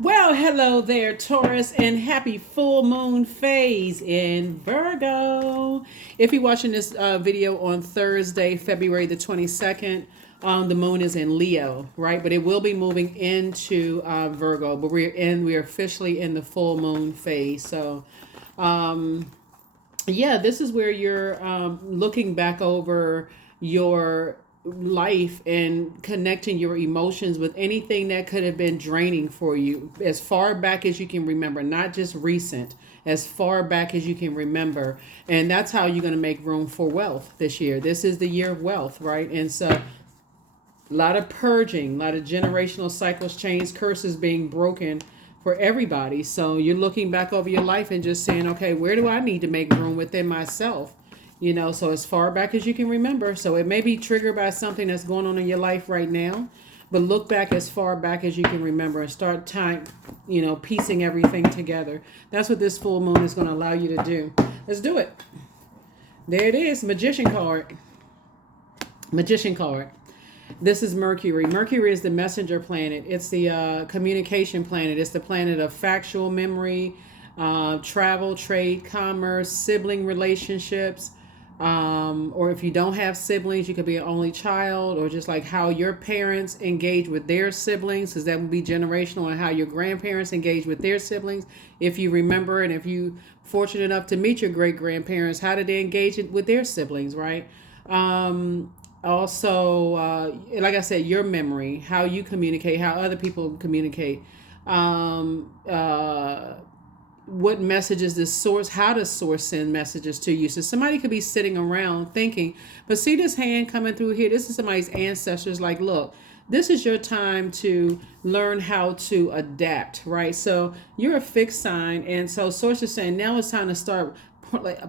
Well, hello there, Taurus, and happy full moon phase in Virgo. If you're watching this video on Thursday, February the 22nd, the moon is in Leo, right? But it will be moving into Virgo. But we're officially in the full moon phase. So, yeah, this is where you're looking back over your life and connecting your emotions with anything that could have been draining for you as far back as you can remember, not just recent, as far back as you can remember. And that's how you're going to make room for wealth this year. This is the year of wealth, right? And so a lot of purging, a lot of generational cycles, chains, curses being broken for everybody. So you're looking back over your life and just saying, okay, where do I need to make room within myself? So as far back as you can remember. So it may be triggered by something that's going on in your life right now, but look back as far back as you can remember and start time, piecing everything together. That's what this full moon is going to allow you to do. Let's do it. There it is, Magician card. Magician card. This is Mercury. Mercury is the messenger planet. It's the communication planet. It's the planet of factual memory, travel, trade, commerce, sibling relationships. Or if you don't have siblings, you could be an only child, or just like how your parents engage with their siblings, because that would be generational, and how your grandparents engage with their siblings. If you remember, and if you fortunate enough to meet your great grandparents, how did they engage with their siblings, right? Also, like I said, your memory, how you communicate, how other people communicate. Um, uh, what messages this source, how does source send messages to you? So somebody could be sitting around thinking, but see this hand coming through here, this is somebody's ancestors. Like, look, this is your time to learn how to adapt, right? So you're a fixed sign, and so source is saying now it's time to start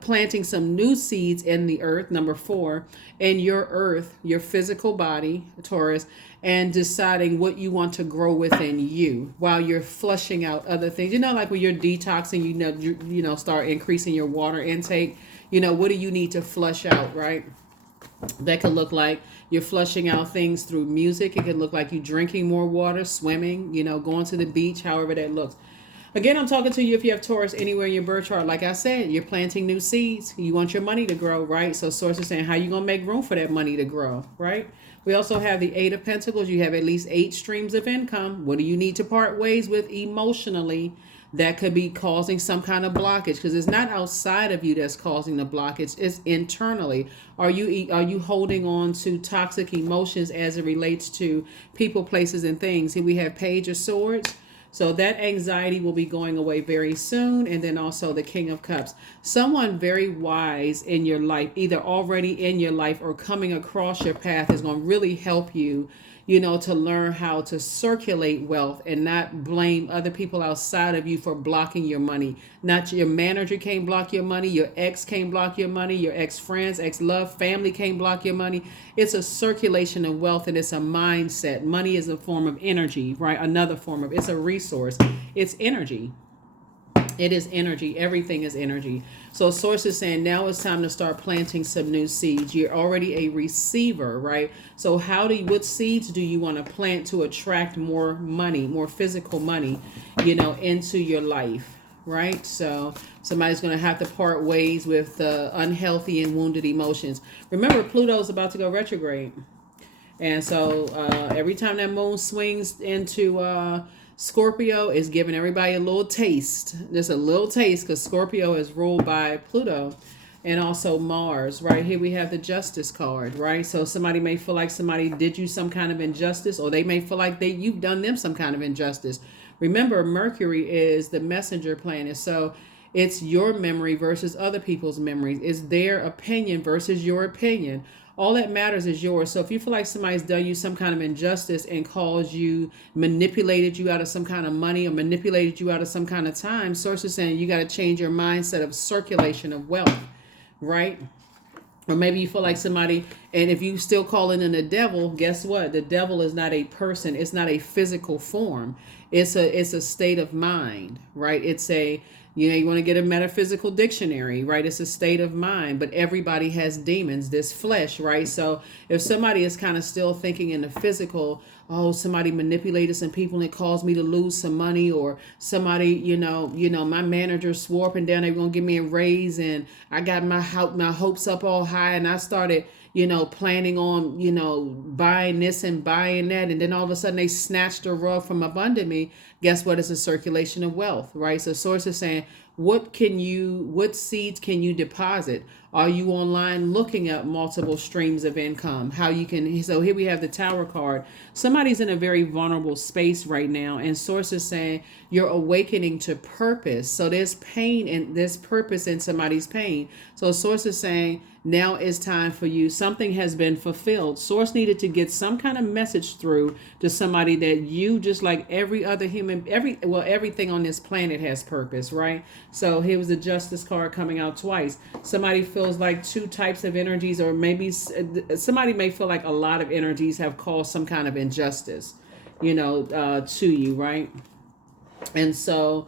planting some new seeds in the earth. Number 4, in your earth, your physical body, Taurus, and deciding what you want to grow within you while you're flushing out other things. Like when you're detoxing, start increasing your water intake. What do you need to flush out, right? That could look like you're flushing out things through music. It could look like you drinking more water, swimming, going to the beach, however that looks. Again, I'm talking to you if you have Taurus anywhere in your birth chart. Like I said, you're planting new seeds. You want your money to grow, right? So source is saying, how you going to make room for that money to grow, right? We also have the 8 of Pentacles. You have at least 8 streams of income. What do you need to part ways with emotionally that could be causing some kind of blockage? Because it's not outside of you that's causing the blockage. It's internally. Are you holding on to toxic emotions as it relates to people, places, and things? Here we have Page of Swords. So that anxiety will be going away very soon. And then also the King of Cups. Someone very wise in your life, either already in your life or coming across your path, is going to really help you, to learn how to circulate wealth and not blame other people outside of you for blocking your money. Not your manager can't block your money. Your ex can't block your money. Your ex-friends, ex-love, family can't block your money. It's a circulation of wealth, and it's a mindset. Money is a form of energy, right? Another form of, it's a resource. It's energy. It is energy. Everything is energy. So source is saying now it's time to start planting some new seeds. You're already a receiver, right? So what seeds do you want to plant to attract more money, more physical money, into your life, right? So somebody's going to have to part ways with the unhealthy and wounded emotions. Remember, Pluto is about to go retrograde. And so every time that moon swings into Scorpio, is giving everybody a little taste, just a little taste, because Scorpio is ruled by Pluto and also Mars. Right here we have the Justice card, right? So somebody may feel like somebody did you some kind of injustice, or they may feel like you've done them some kind of injustice. Remember, Mercury is the messenger planet, so it's your memory versus other people's memories. It's their opinion versus your opinion. All that matters is yours. So if you feel like somebody's done you some kind of injustice and manipulated you out of some kind of money, or manipulated you out of some kind of time, source is saying you got to change your mindset of circulation of wealth, right? Or maybe you feel like somebody, and if you still calling in the devil, guess what? The devil is not a person. It's not a physical form. It's a state of mind, right? It's a You know, you want to get a metaphysical dictionary, right? It's a state of mind, but everybody has demons, this flesh, right? So if somebody is kind of still thinking in the physical, oh, somebody manipulated some people and it caused me to lose some money, or somebody, my manager swore up and down they were gonna give me a raise, and I got my hopes up all high, and I started, planning on, buying this and buying that, and then all of a sudden they snatched the rug from up under me. Guess what? It's a circulation of wealth, right? So source is saying, what seeds can you deposit? Are you online looking at multiple streams of income? How you can, so here we have the Tower card. Somebody's in a very vulnerable space right now, and source is saying you're awakening to purpose. So there's pain and there's purpose in somebody's pain. So source is saying now it's time for you. Something has been fulfilled. Source needed to get some kind of message through to somebody that you, just like every other human, everything on this planet has purpose, right? So here was the Justice card coming out twice. Somebody feels like two types of energies, or maybe somebody may feel like a lot of energies have caused some kind of injustice, to you, right? And so,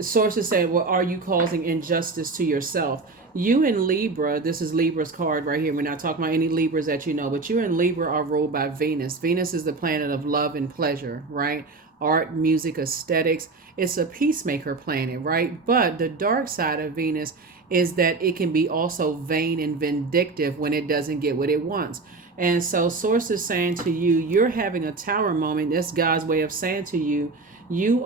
sources say, well, are you causing injustice to yourself? You in Libra, this is Libra's card right here. We're not talking about any Libras that you know, but you in Libra are ruled by Venus. Venus is the planet of love and pleasure, right? Art, music, aesthetics. It's a peacemaker planet, right? But the dark side of Venus is that it can be also vain and vindictive when it doesn't get what it wants. And so source is saying to you, you're having a tower moment. That's God's way of saying to you, you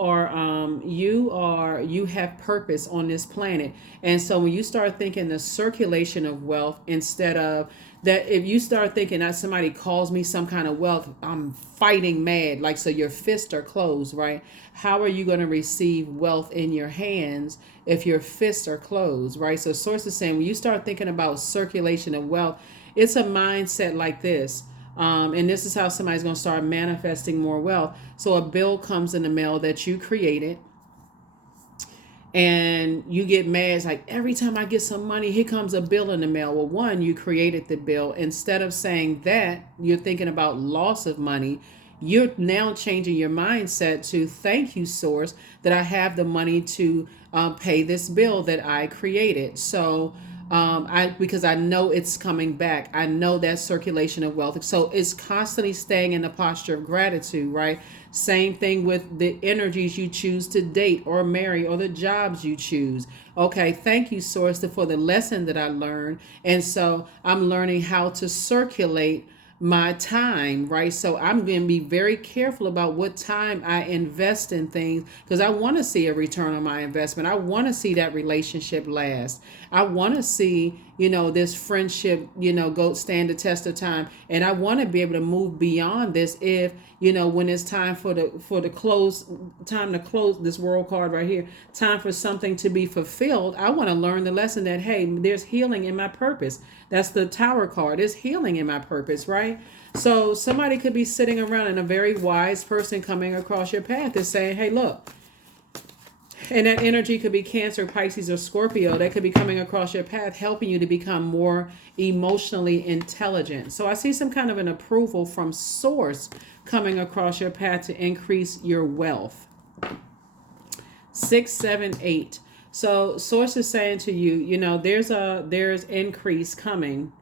have purpose on this planet. And so when you start thinking the circulation of wealth, instead of that, if you start thinking that somebody calls me some kind of wealth, I'm fighting mad, like, so your fists are closed, right? How are you going to receive wealth in your hands if your fists are closed, right? So source is saying when you start thinking about circulation of wealth, it's a mindset like this. And this is how somebody's going to start manifesting more wealth. So a bill comes in the mail that you created, and you get mad. It's like, every time I get some money, here comes a bill in the mail. Well, one, you created the bill. Instead of saying that, you're thinking about loss of money. You're now changing your mindset to, thank you, source, that I have the money to pay this bill that I created. So because I know it's coming back. I know that circulation of wealth. So it's constantly staying in the posture of gratitude, right? Same thing with the energies you choose to date or marry, or the jobs you choose. Okay, thank you, source, for the lesson that I learned. And so I'm learning how to circulate my time, right? So I'm going to be very careful about what time I invest in things, because I want to see a return on my investment. I want to see that relationship last. I want to see, this friendship, go stand the test of time. And I want to be able to move beyond this if, when it's time to close this world card right here, time for something to be fulfilled. I want to learn the lesson that, hey, there's healing in my purpose. That's the Tower card. There's healing in my purpose, right? So somebody could be sitting around, and a very wise person coming across your path is saying, hey, look. And that energy could be Cancer, Pisces, or Scorpio. That could be coming across your path, helping you to become more emotionally intelligent. So I see some kind of an approval from source coming across your path to increase your wealth. 6, 7, 8. So source is saying to you, there's increase coming.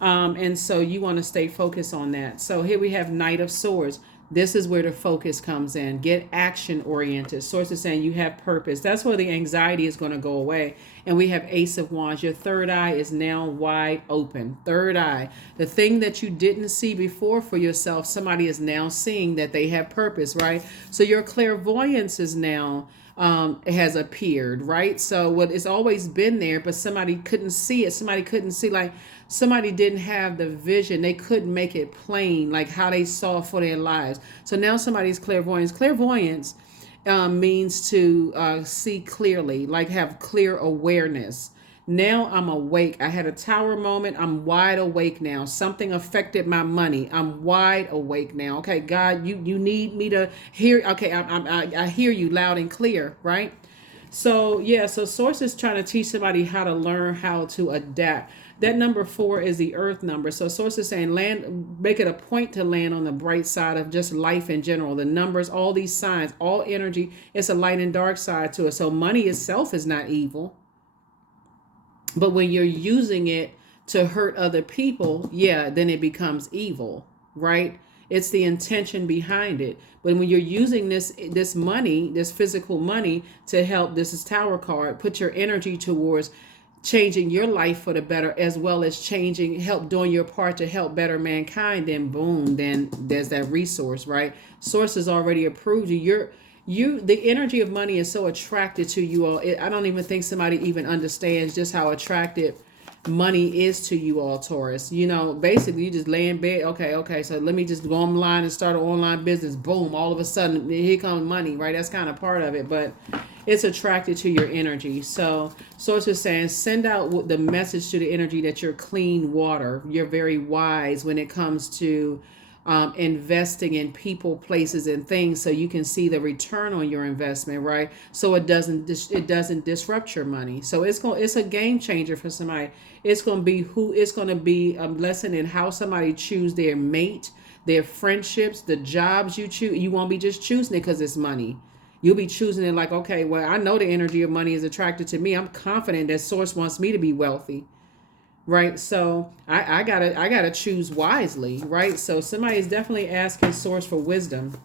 And so you want to stay focused on that. So here we have Knight of Swords. This is where the focus comes in. Get action oriented. Source is saying you have purpose. That's where the anxiety is going to go away. And we have Ace of Wands. Your third eye is now wide open. Third eye. The thing that you didn't see before for yourself, somebody is now seeing that they have purpose, right? So your clairvoyance is now has appeared, right? So what it's always been there, but somebody couldn't see it. Somebody couldn't see, like, somebody didn't have the vision. They couldn't make it plain, like how they saw for their lives. So now somebody's clairvoyance. Clairvoyance means to see clearly, like have clear awareness. Now I'm awake. I had a tower moment. I'm wide awake now. Something affected my money. I'm wide awake now. Okay, God, you need me to hear. Okay, I hear you loud and clear, right? So yeah, so source is trying to teach somebody how to learn how to adapt. That number 4 is the earth number. So source is saying land, make it a point to land on the bright side of just life in general. The numbers, all these signs, all energy, it's a light and dark side to it. So money itself is not evil. But when you're using it to hurt other people, yeah, then it becomes evil, right? It's the intention behind it. But when you're using this money, this physical money to help, this is Tower card, put your energy towards changing your life for the better, as well as help doing your part to help better mankind, then boom, then there's that resource, right? Source has already approved you. The energy of money is so attracted to you all. I don't even think somebody even understands just how attractive money is to you all, Taurus. Basically you just lay in bed. Okay, so let me just go online and start an online business. Boom, all of a sudden here comes money, right? That's kind of part of it, but it's attracted to your energy. So Source is saying, send out the message to the energy that you're clean water. You're very wise when it comes to investing in people, places, and things, so you can see the return on your investment, right? So it doesn't disrupt your money. So it's a game changer for somebody. It's going to be a lesson in how somebody choose their mate, their friendships, the jobs you choose. You won't be just choosing it because it's money. You'll be choosing it like, okay, well, I know the energy of money is attracted to me. I'm confident that Source wants me to be wealthy, right? So I gotta choose wisely, right? So somebody is definitely asking Source for wisdom,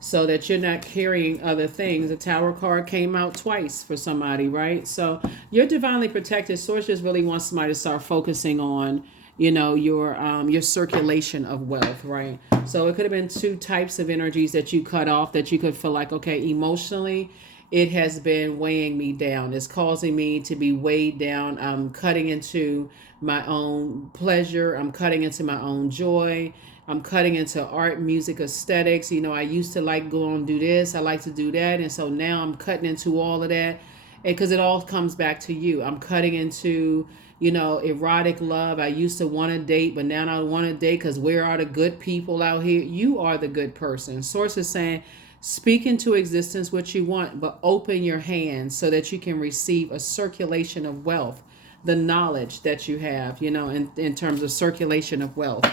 so that you're not carrying other things. The Tower card came out twice for somebody, right? So you're divinely protected. Source just really wants somebody to start focusing on your circulation of wealth, right? So it could have been two types of energies that you cut off, that you could feel like, okay, emotionally it has been weighing me down. It's causing me to be weighed down. I'm cutting into my own pleasure. I'm cutting into my own joy. I'm cutting into art, music, aesthetics. I used to like go and do this. I like to do that. And so now I'm cutting into all of that. And because it all comes back to you. I'm cutting into erotic love. I used to want to date, but now I don't want to date because where are the good people out here? You are the good person. Source is saying, speak into existence what you want, but open your hands so that you can receive a circulation of wealth, the knowledge that you have, in terms of circulation of wealth,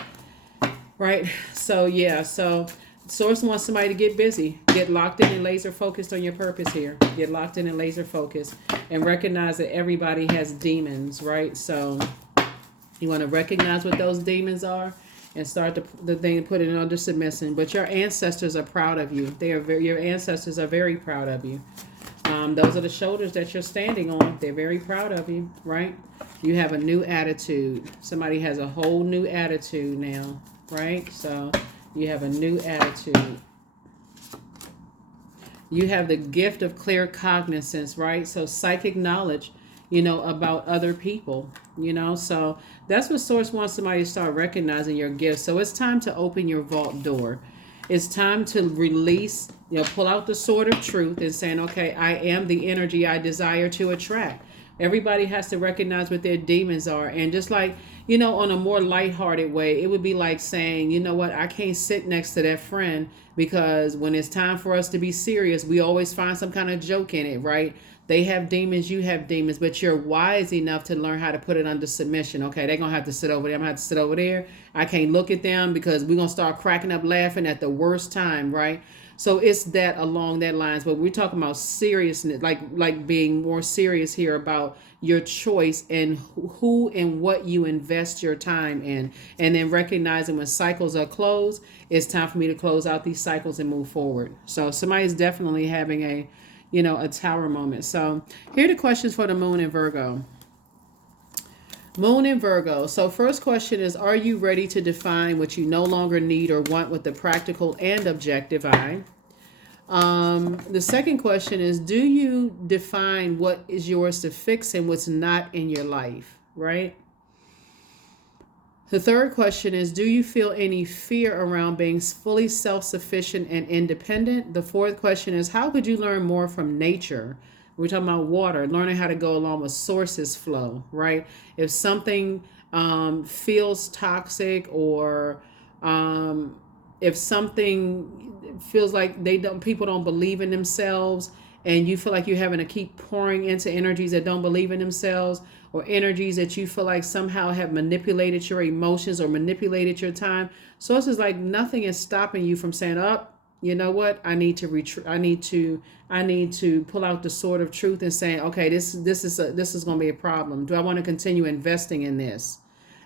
right? So, yeah, so Source wants somebody to get busy, get locked in and laser focused on your purpose here. Get locked in and laser focused, and recognize that everybody has demons, right? So you want to recognize what those demons are and start the thing, put it under submission. But your ancestors are proud of you. Your ancestors are very proud of you. Those are the shoulders that you're standing on. They're very proud of you, right? You have a new attitude. Somebody has a whole new attitude now, right? So you have a new attitude. You have the gift of clear cognizance, right? So psychic knowledge, about other people, So that's what Source wants somebody to start recognizing your gifts. So it's time to open your vault door. It's time to release, pull out the sword of truth and saying, okay, I am the energy I desire to attract. Everybody has to recognize what their demons are. And just like, on a more lighthearted way, it would be like saying, you know what, I can't sit next to that friend because when it's time for us to be serious, we always find some kind of joke in it, right? They have demons, you have demons, but you're wise enough to learn how to put it under submission. Okay, they're going to have to sit over there. I'm going to have to sit over there. I can't look at them because we're going to start cracking up laughing at the worst time, right? So it's that along that lines, but we're talking about seriousness, like being more serious here about your choice and who and what you invest your time in, and then recognizing when cycles are closed, it's time for me to close out these cycles and move forward. So somebody's definitely having a tower moment. So here are the questions for the moon in Virgo. Moon in Virgo. So first question is, are you ready to define what you no longer need or want with the practical and objective eye? The second question is, do you define what is yours to fix and what's not in your life, right? The third question is, do you feel any fear around being fully self-sufficient and independent? The fourth question is, how could you learn more from nature? We're talking about water, learning how to go along with sources flow, right? If something feels toxic, or if something feels like people don't believe in themselves, and you feel like you're having to keep pouring into energies that don't believe in themselves, or energies that you feel like somehow have manipulated your emotions or manipulated your time. So it's just like nothing is stopping you from saying, up, you know what, I need to I need to pull out the sword of truth and saying, okay, this is going to be a problem. Do I want to continue investing in this?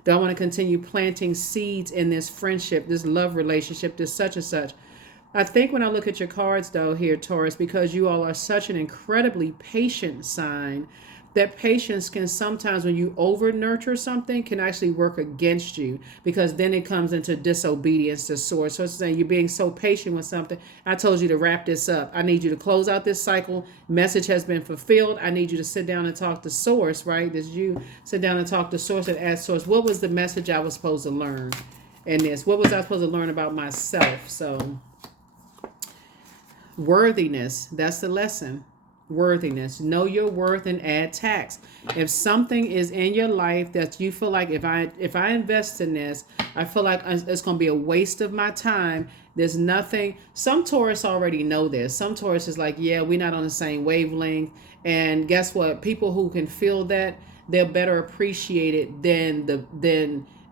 Do I want to continue planting seeds in this friendship, this love relationship, this such and such? I think when I look at your cards, though, here, Taurus, because you all are such an incredibly patient sign, that patience can sometimes, when you over nurture something, can actually work against you, because then it comes into disobedience to source. So it's saying you're being so patient with something. I told you to wrap this up. I need you to close out this cycle. Message has been fulfilled. I need you to sit down and talk to source, right? This you sit down and talk to source and ask source, what was the message I was supposed to learn in this? What was I supposed to learn about myself? So worthiness, that's the lesson. Worthiness. Know your worth and add tax. If something is in your life that you feel like, if I invest in this, I feel like it's going to be a waste of my time. There's nothing. Some Taurus already know this. Some Taurus is like, yeah, we're not on the same wavelength. And guess what? People who can feel that, they'll better appreciate it than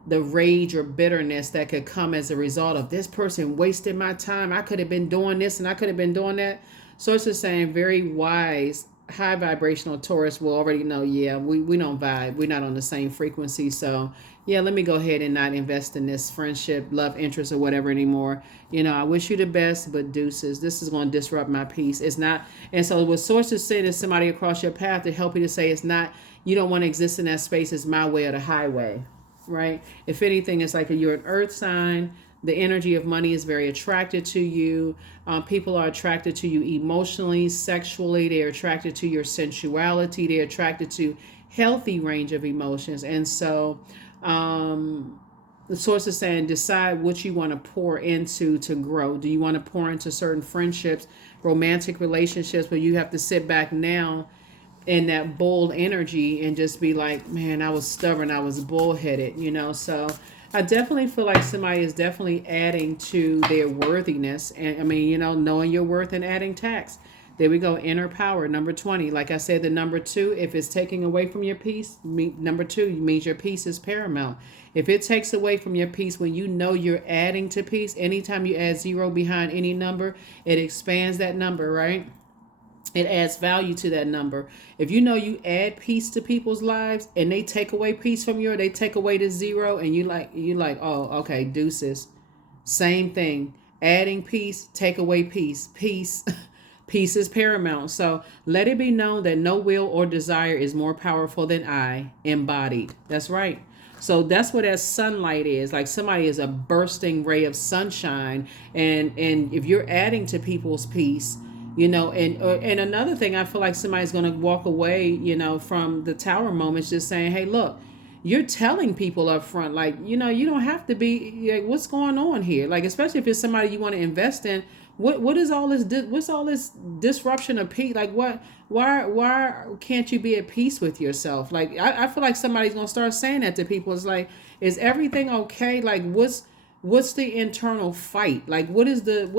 the rage or bitterness that could come as a result of this person wasted my time. I could have been doing this and I could have been doing that. So it's just saying, very wise, high vibrational Taurus will already know, yeah, we don't vibe. We're not on the same frequency. So yeah, let me go ahead and not invest in this friendship, love interest, or whatever anymore. I wish you the best, but deuces. This is going to disrupt my peace. It's not. And so what source is saying is somebody across your path to help you to say it's not, you don't want to exist in that space. It's my way or the highway, right? If anything, it's like you're an earth sign. The energy of money is very attracted to you. People are attracted to you emotionally, sexually. They're attracted to your sensuality. They're attracted to healthy range of emotions. And so the source is saying, decide what you want to pour into to grow. Do you want to pour into certain friendships, romantic relationships, where you have to sit back now in that bold energy and just be like, man, I was stubborn. I was bullheaded, so I definitely feel like somebody is definitely adding to their worthiness. And I mean, knowing your worth and adding tax. There we go. Inner power. Number 20. Like I said, the number 2, if it's taking away from your peace, number 2 means your peace is paramount. If it takes away from your peace, when you know you're adding to peace, anytime you add 0 behind any number, it expands that number, right? It adds value to that number. If you know you add peace to people's lives and they take away peace from you, or they take away the 0, and you like, oh, okay, deuces. Same thing. Adding peace, take away peace. Peace. Peace is paramount. So let it be known that no will or desire is more powerful than I, embodied. That's right. So that's what that sunlight is. Like somebody is a bursting ray of sunshine. And if you're adding to people's peace, and another thing, I feel like somebody's going to walk away, from the tower moments, just saying, hey, look, you're telling people up front, like, you don't have to be like, what's going on here? Like, especially if it's somebody you want to invest in, what is all this, what's all this disruption of peace? Like, why can't you be at peace with yourself? Like, I feel like somebody's going to start saying that to people. It's like, is everything okay? Like, what's the internal fight? Like, what is the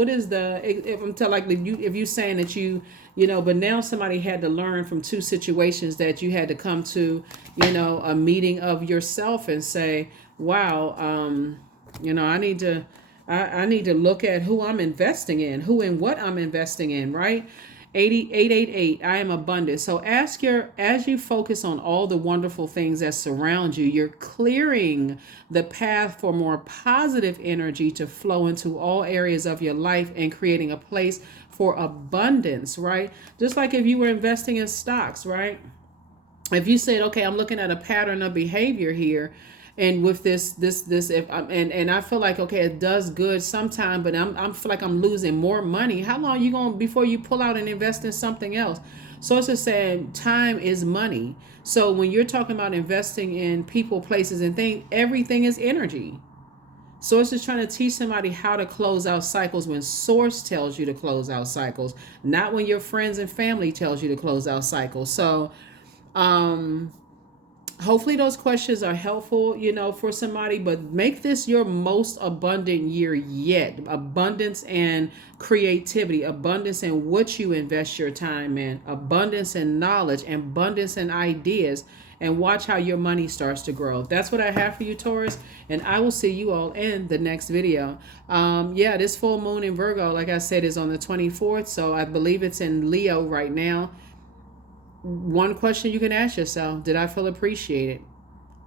if I'm telling, like, if you saying that but now somebody had to learn from 2 situations that you had to come to, a meeting of yourself and say, wow, I need to look at who I'm investing in, who and what I'm investing in, right? 888, I am abundant. So as you focus on all the wonderful things that surround you, you're clearing the path for more positive energy to flow into all areas of your life and creating a place for abundance, right? Just like if you were investing in stocks, right? If you said, okay, I'm looking at a pattern of behavior here, and with this, if and I feel like, okay, it does good sometime, but I'm feel like I'm losing more money. How long you going before you pull out and invest in something else? So it's just saying time is money. So when you're talking about investing in people, places, and things, everything is energy. So it's just trying to teach somebody how to close out cycles when source tells you to close out cycles, not when your friends and family tells you to close out cycles. So, hopefully those questions are helpful, for somebody, but make this your most abundant year yet. Abundance and creativity, abundance in what you invest your time in, abundance in knowledge, abundance in ideas, and watch how your money starts to grow. That's what I have for you, Taurus, and I will see you all in the next video. Yeah, this full moon in Virgo, like I said, is on the 24th, so I believe it's in Leo right now. One question you can ask yourself: did I feel appreciated?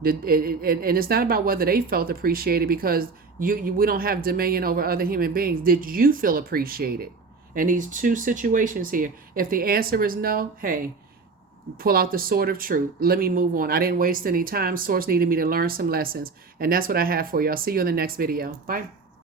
And it's not about whether they felt appreciated, because we don't have dominion over other human beings. Did you feel appreciated? And these two situations here, if the answer is no, hey, pull out the sword of truth. Let me move on. I didn't waste any time. Source needed me to learn some lessons. And that's what I have for you. I'll see you in the next video. Bye.